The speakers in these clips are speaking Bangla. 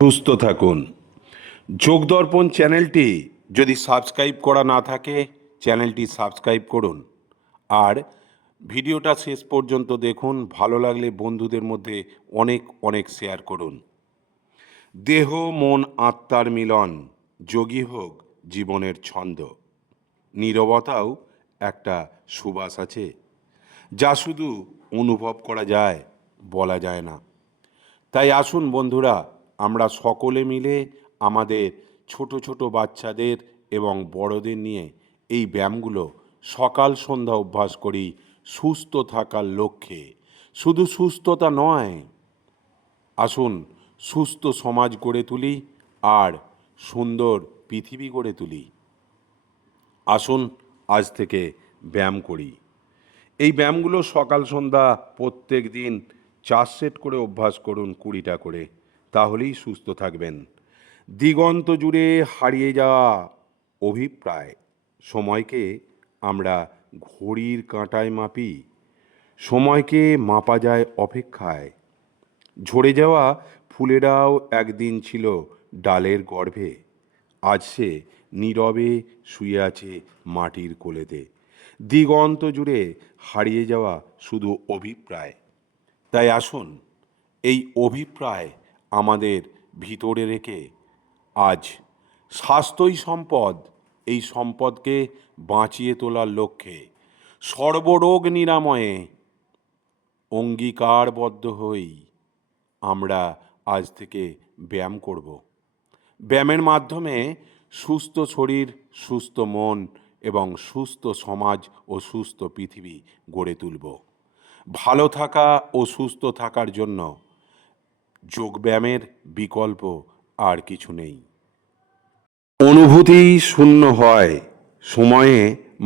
সুস্থ থাকুন। যোগদর্পণ চ্যানেলটি যদি সাবস্ক্রাইব করা না থাকে, চ্যানেলটি সাবস্ক্রাইব করুন। আর ভিডিওটা শেষ পর্যন্ত দেখুন। ভালো লাগলে বন্ধুদের মধ্যে অনেক অনেক শেয়ার করুন। দেহ মন আত্মার মিলন, যোগী হোক জীবনের ছন্দ। নীরবতাও একটা সুবাস আছে, যা শুধু অনুভব করা যায়, বলা যায় না। তাই আসুন বন্ধুরা, আমরা সকলে মিলে আমাদের ছোট ছোট বাচ্চাদের এবং বড়দের নিয়ে এই ব্যায়ামগুলো সকাল সন্ধ্যা অভ্যাস করি সুস্থ থাকার লক্ষ্যে। শুধু সুস্থতা নয়, আসুন সুস্থ সমাজ গড়ে তুলি আর সুন্দর পৃথিবী গড়ে তুলি। আসুন আজ থেকে ব্যায়াম করি। এই ব্যায়ামগুলো সকাল সন্ধ্যা প্রত্যেক দিন 4 সেট করে অভ্যাস করুন, 20টা করে, তাহলেই সুস্থ থাকবেন। দিগন্ত জুড়ে হারিয়ে যাওয়া অভিপ্রায়। সময়কে আমরা ঘড়ির কাঁটায় মাপি, সময়কে মাপা যায় অপেক্ষায়। ঝরে যাওয়া ফুলেরাও একদিন ছিল ডালের গর্ভে, আজ সে নীরবে শুয়ে আছে মাটির কোলেতে। দিগন্ত জুড়ে হারিয়ে যাওয়া শুধু অভিপ্রায়। তাই আসুন এই অভিপ্রায় আমাদের ভিতরে রেখে আজ স্বাস্থ্যই সম্পদ, এই সম্পদকে বাঁচিয়ে তোলার লক্ষ্যে সর্বরোগ নিরাময়ে অঙ্গীকারবদ্ধ হই। আমরা আজ থেকে ব্যায়াম করব। ব্যায়ামের মাধ্যমে সুস্থ শরীর, সুস্থ মন এবং সুস্থ সমাজ ও সুস্থ পৃথিবী গড়ে তুলব। ভালো থাকা ও সুস্থ থাকার জন্য যোগব্যায়ামের বিকল্প আর কিছু নেই। অনুভূতি শূন্য হয়, সময়ে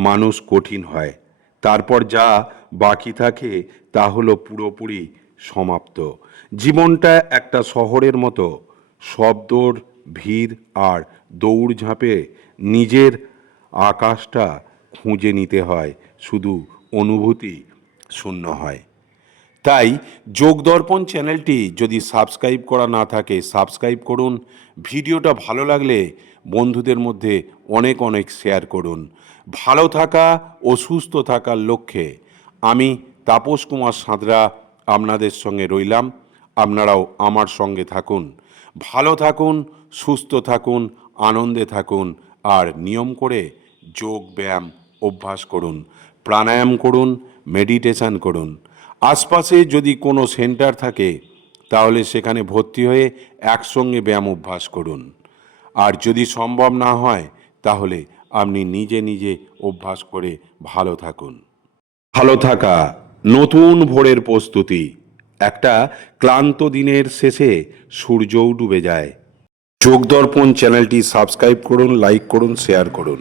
মানুষ কঠিন হয়, তারপর যা বাকি থাকে তা হলো পুরোপুরি সমাপ্ত। জীবনটা একটা শহরের মতো, শব্দর ভিড় আর দৌড়ঝাঁপে নিজের আকাশটা খুঁজে নিতে হয়, শুধু অনুভূতি শূন্য হয়। তাই যোগদর্পণ চ্যানেলটি যদি সাবস্ক্রাইব করা না থাকে, সাবস্ক্রাইব করুন। ভিডিওটা ভালো লাগলে বন্ধুদের মধ্যে অনেক অনেক শেয়ার করুন। ভালো থাকা ও সুস্থ থাকার লক্ষ্যে আমি তাপস কুমার সাঁতরা আপনাদের সঙ্গে রইলাম। আপনারাও আমার সঙ্গে থাকুন। ভালো থাকুন, সুস্থ থাকুন, আনন্দে থাকুন আর নিয়ম করে যোগ ব্যায়াম অভ্যাস করুন, প্রাণায়াম করুন, মেডিটেশন করুন। আশপাশে যদি কোনো সেন্টার থাকে তাহলে সেখানে ভর্তি হয়ে একসঙ্গে ব্যায়াম অভ্যাস করুন। আর যদি সম্ভব না হয় তাহলে আপনি নিজে নিজে অভ্যাস করে ভালো থাকুন। ভালো থাকা নতুন ভোরের প্রস্তুতি। একটা ক্লান্ত দিনের শেষে সূর্যও ডুবে যায়। যোগদর্পণ চ্যানেলটি সাবস্ক্রাইব করুন, লাইক করুন, শেয়ার করুন।